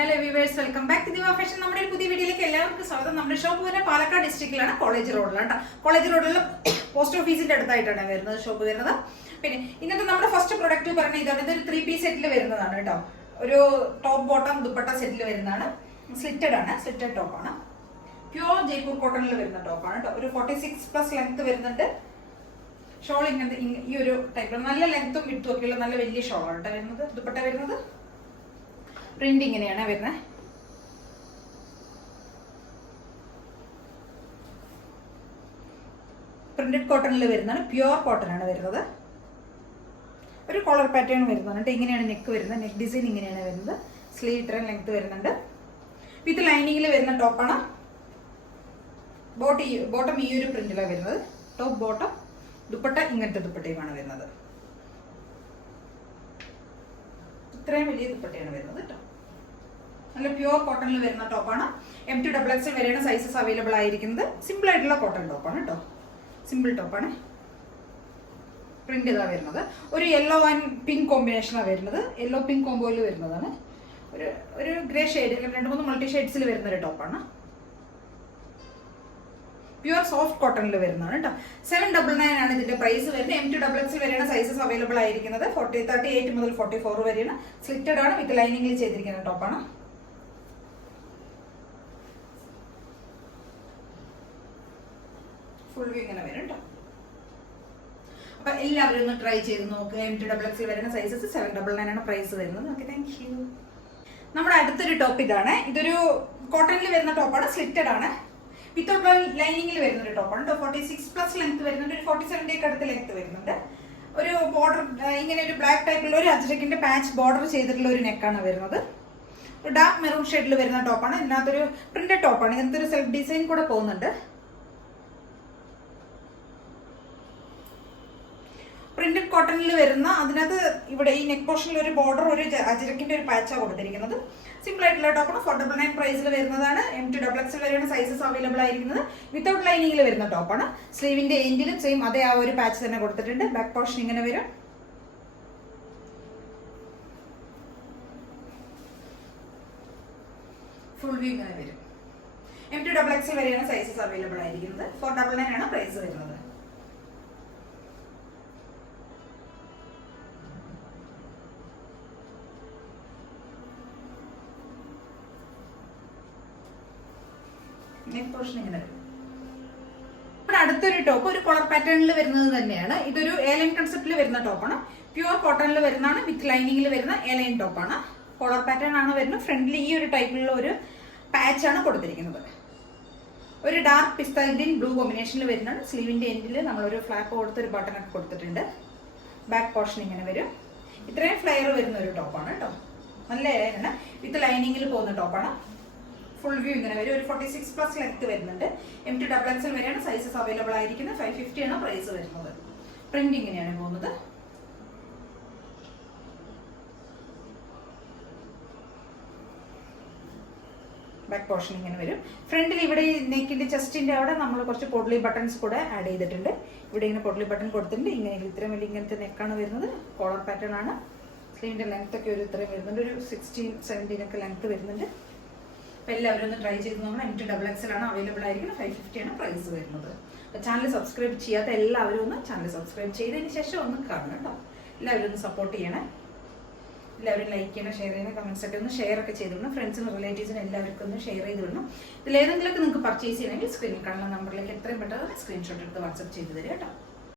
Hello viewers, welcome back to Diva Fashion. നമ്മുടെ ഒരു പുതിയ വീഡിയോയിലേക്ക് എല്ലാവർക്കും സ്വാഗതം. നമ്മുടെ ഷോപ്പ് വരുന്നത് പാലക്കാട് ഡിസ്ട്രിക്റ്റിലാണ്, കോളേജ് റോഡിലാണ് കേട്ടോ. കോളേജ് റോഡിലുള്ള പോസ്റ്റ് ഓഫീസിന്റെ അടുത്തായിട്ടാണ് വരുന്നത് ഷോപ്പ് വരുന്നത്. പിന്നെ ഇന്നത്തെ നമ്മുടെ ഫസ്റ്റ് പ്രൊഡക്റ്റ് പറഞ്ഞാൽ ഇതാണ്. ഇതൊരു 3-piece സെറ്റിൽ വരുന്നതാണ് കേട്ടോ. ഒരു ടോപ്പ് ബോട്ടം ദുപ്പട്ട സെറ്റിൽ വരുന്നതാണ്. സ്ലിറ്റഡ് ആണ്, സ്ലിറ്റഡ് ടോപ്പാണ്. പ്യൂർ ജയ്പൂർ കോട്ടണിൽ വരുന്ന ടോപ്പാണ് കേട്ടോ. ഒരു 46+ ലെങ്ത് വരുന്നുണ്ട്. ഷോൾ ഇങ്ങനത്തെ ഈ ഒരു ടൈപ്പിൽ നല്ല ലെങ്ത്തും വിട്ടും ഒക്കെയുള്ള നല്ല വലിയ ഷോളാണ് കേട്ടോ വരുന്നത്. ദുപ്പട്ട വരുന്നത് പ്രിന്റ് ഇങ്ങനെയാണ് വരുന്നത്. പ്രിന്റഡ് കോട്ടണിൽ വരുന്നതാണ്, പ്യുവർ കോട്ടൺ ആണ് വരുന്നത്. ഒരു കോളർ പാറ്റേൺ വരുന്നുണ്ട്. ഇങ്ങനെയാണ് നെക്ക് വരുന്നത്. നെക്ക് ഡിസൈൻ ഇങ്ങനെയാണ് വരുന്നത്. സ്ലീവ് ഇത്രയും ലെങ്ത് വരുന്നുണ്ട്. വിത്ത് ലൈനിങ്ങിൽ വരുന്ന ടോപ്പാണ്. ബോട്ടം ഈ ഒരു പ്രിന്റിലാണ് വരുന്നത്. ടോപ്പ് ബോട്ടം ദുപ്പട്ട ഇങ്ങനത്തെ ദുപ്പട്ടയുമാണ് വരുന്നത്. ഇത്രയും വലിയ ദുപ്പട്ടയാണ് വരുന്നത് കേട്ടോ. നല്ല പ്യുവർ കോട്ടണിൽ വരുന്ന ടോപ്പാണ്. M2XXL വരെയാണ് സൈസസ് അവൈലബിൾ ആയിരിക്കുന്നത്. സിമ്പിൾ ആയിട്ടുള്ള കോട്ടൺ ടോപ്പാണ് കേട്ടോ. സിമ്പിൾ ടോപ്പാണ്. പ്രിന്റ് ഇതാ വരുന്നത്. ഒരു യെല്ലോ ആൻഡ് പിങ്ക് കോമ്പിനേഷനാണ് വരുന്നത്. യെല്ലോ പിങ്ക് കോമ്പോയിൽ വരുന്നതാണ്. ഒരു ഗ്രേ ഷെയ്ഡ്, 2-3 മൾട്ടി ഷെയ്ഡ്സിൽ വരുന്ന ഒരു ടോപ്പാണ്. പ്യുവർ സോഫ്റ്റ് കോട്ടണിൽ വരുന്നതാണ് കേട്ടോ. 799 ആണ് ഇതിന്റെ പ്രൈസ് വരുന്നത്. M2XXL വരെയാണ് സൈസസ് അവൈലബിൾ ആയിരിക്കുന്നത്. 38 മുതൽ 44 വരെയാണ്. സ്ലിറ്റഡ് ആണ്, വിത്ത് ലൈനിങ്ങിൽ ചെയ്തിരിക്കുന്ന ടോപ്പാണ്. ഫുൾ വ്യൂ ഇങ്ങനെ വരും കേട്ടോ. അപ്പൊ എല്ലാവരും ഒന്ന് ട്രൈ ചെയ്ത് നോക്കുക. M2XXL വരുന്ന സൈസസ് 799 ആണ് പ്രൈസ് വരുന്നത്. Okay, thank you. നമ്മുടെ അടുത്തൊരു ടോപ്പ് ഇതാണ്. ഇതൊരു കോട്ടണിൽ വരുന്ന ടോപ്പാണ്. സ്ലിറ്റഡ് ആണ്, വിത്തൗട്ട് ലൈനിങ്ങിൽ വരുന്ന ഒരു ടോപ്പാണ്. 46+ ലെങ്ത് വരുന്നുണ്ട്. ഒരു 47 അടുത്ത് ലെങ്ത് വരുന്നുണ്ട്. ഒരു ബോർഡർ ഇങ്ങനെ ഒരു ബ്ലാക്ക് ടൈപ്പിലുള്ള ഒരു അജ്രക്കിന്റെ പാച്ച് ബോർഡർ ചെയ്തിട്ടുള്ള ഒരു നെക്കാണ് വരുന്നത്. ഒരു ഡാർക്ക് മെറൂൺ ഷെയ്ഡിൽ വരുന്ന ടോപ്പാണ്. ഇതിനകത്തൊരു പ്രിന്റഡ് ടോപ്പാണ്. ഇങ്ങനത്തെ ഒരു സെൽഫ് ഡിസൈൻ കൂടെ പോകുന്നുണ്ട്. പ്രിന്റഡ് കോട്ടണിൽ വരുന്ന അതിനകത്ത് ഇവിടെ ഈ നെക്ക് പോർഷനിൽ ഒരു ബോർഡർ, ഒരു അജ്രക്കിന്റെ ഒരു പാച്ചാണ് കൊടുത്തിരിക്കുന്നത്. സിമ്പിൾ ആയിട്ടുള്ള ടോപ്പാണ്. 499 പ്രൈസിൽ വരുന്നതാണ്. M2XXL വരെയാണ് സൈസസ് അവൈലബിൾ ആയിരിക്കുന്നത്. വിത്തൗട്ട് ലൈനിങ്ങിൽ വരുന്ന ടോപ്പാണ്. സ്ലീവിന്റെ എൻഡിലും സെയിം അതേ ആ ഒരു പാച്ച് തന്നെ കൊടുത്തിട്ടുണ്ട്. ബാക്ക് പോർഷൻ ഇങ്ങനെ വരും. ഫുൾ വ്യൂ ഇങ്ങനെ വരും. M2XXL വരെയാണ് സൈസസ് അവൈലബിൾ ആയിരിക്കുന്നത്. 499 ആണ് പ്രൈസ് വരുന്നത്. നെക്ക് പോർഷൻ ഇങ്ങനെ വരും. അടുത്തൊരു ടോപ്പ് ഒരു കോളർ പാറ്റേണിൽ വരുന്നത് തന്നെയാണ്. ഇതൊരു എയർലൈൻ കൺസെപ്റ്റിൽ വരുന്ന ടോപ്പാണ്. പ്യുവർ കോട്ടണിൽ വരുന്നതാണ്. വിത്ത് ലൈനിങ്ങിൽ വരുന്ന എയർലൈൻ ടോപ്പാണ്. കോളർ പാറ്റേൺ ആണ് വരുന്നത്. ഫ്രണ്ടിൽ ഈ ഒരു ടൈപ്പിലുള്ള ഒരു പാച്ച് ആണ് കൊടുത്തിരിക്കുന്നത്. ഒരു ഡാർക്ക് പിസ്ത ഗ്രീൻ ബ്ലൂ കോമ്പിനേഷനിൽ വരുന്നതാണ്. സ്ലീവിന്റെ എൻഡിൽ നമ്മളൊരു ഫ്ലാപ്പ് കൊടുത്ത് ഒരു ബട്ടൺ ഒക്കെ കൊടുത്തിട്ടുണ്ട്. ബാക്ക് പോർഷൻ ഇങ്ങനെ വരും. ഇത്രയും ഫ്ലെയർ വരുന്ന ഒരു ടോപ്പാണ് കേട്ടോ. നല്ല എയറാണ്. വിത്ത് ലൈനിങ്ങിൽ പോകുന്ന ടോപ്പാണ്. ഫുൾ വ്യൂ ഇങ്ങനെ വരും. ഒരു 46+ ലെങ്ത് വരുന്നുണ്ട്. M2XXL വരെയാണ് സൈസസ് അവൈലബിൾ ആയിരിക്കുന്നത്. 550 ആണ് പ്രൈസ് വരുന്നത്. പ്രിന്റ് ഇങ്ങനെയാണ് പോകുന്നത്. ബാക്ക് പോർഷൻ ഇങ്ങനെ വരും. ഫ്രണ്ടിൽ ഇവിടെ നെക്കിന്റെ ചെസ്റ്റിന്റെ അവിടെ നമ്മൾ കുറച്ച് പൊഡ്ലി ബട്ടൺസ് കൂടെ ആഡ് ചെയ്തിട്ടുണ്ട്. ഇവിടെ ഇങ്ങനെ പൊഡ്ലി ബട്ടൺ കൊടുത്തിട്ടുണ്ട്. ഇങ്ങനെ ഇത്രയും വലിയ ഇങ്ങനത്തെ നെക്കാണ് വരുന്നത്. കോളർ പാറ്റേൺ ആണ്. സ്ലീവിന്റെ ലെങ്ത് ഒക്കെ ഒരു ഇത്രയും വരുന്നുണ്ട്. ഒരു 16-17 ഒക്കെ ലെങ്ത് വരുന്നുണ്ട്. അപ്പോൾ എല്ലാവരും ഒന്ന് ട്രൈ ചെയ്ത് നോക്കണം. M2XXL ആണ് അവൈലബിൾ ആയിരിക്കുന്നത്. 550 ആണ് പ്രൈസ് വരുന്നത്. അപ്പോൾ ചാനൽ സബ്സ്ക്രൈബ് ചെയ്യാത്ത എല്ലാവരും ഒന്ന് ചാനൽ സബ്സ്ക്രൈബ് ചെയ്തതിന് ശേഷം ഒന്ന് കാണണം കേട്ടോ. എല്ലാവരും ഒന്ന് സപ്പോർട്ട് ചെയ്യണേ. എല്ലാവരും ലൈക്ക് ചെയ്യണം, ഷെയർ ചെയ്യണം, കമൻസ് ഒക്കെ ഒന്ന് ഷെയർ ഒക്കെ ചെയ്ത് വിടണം. ഫ്രണ്ട്സിനും റിലേറ്റീവ്സിനും എല്ലാവർക്കും ഒന്ന് ഷെയർ ചെയ്ത് വിടണം. ഇതിലേതെങ്കിലുമൊക്കെ നിങ്ങൾക്ക് പർച്ചേസ് ചെയ്യണമെങ്കിൽ സ്ക്രീനിൽ കാണുന്ന നമ്പറിലേക്ക് എത്രയും പെട്ടെന്ന് സ്ക്രീൻഷോട്ട് എടുത്ത് വാട്സപ്പ് ചെയ്ത് തരിക കേട്ടോ.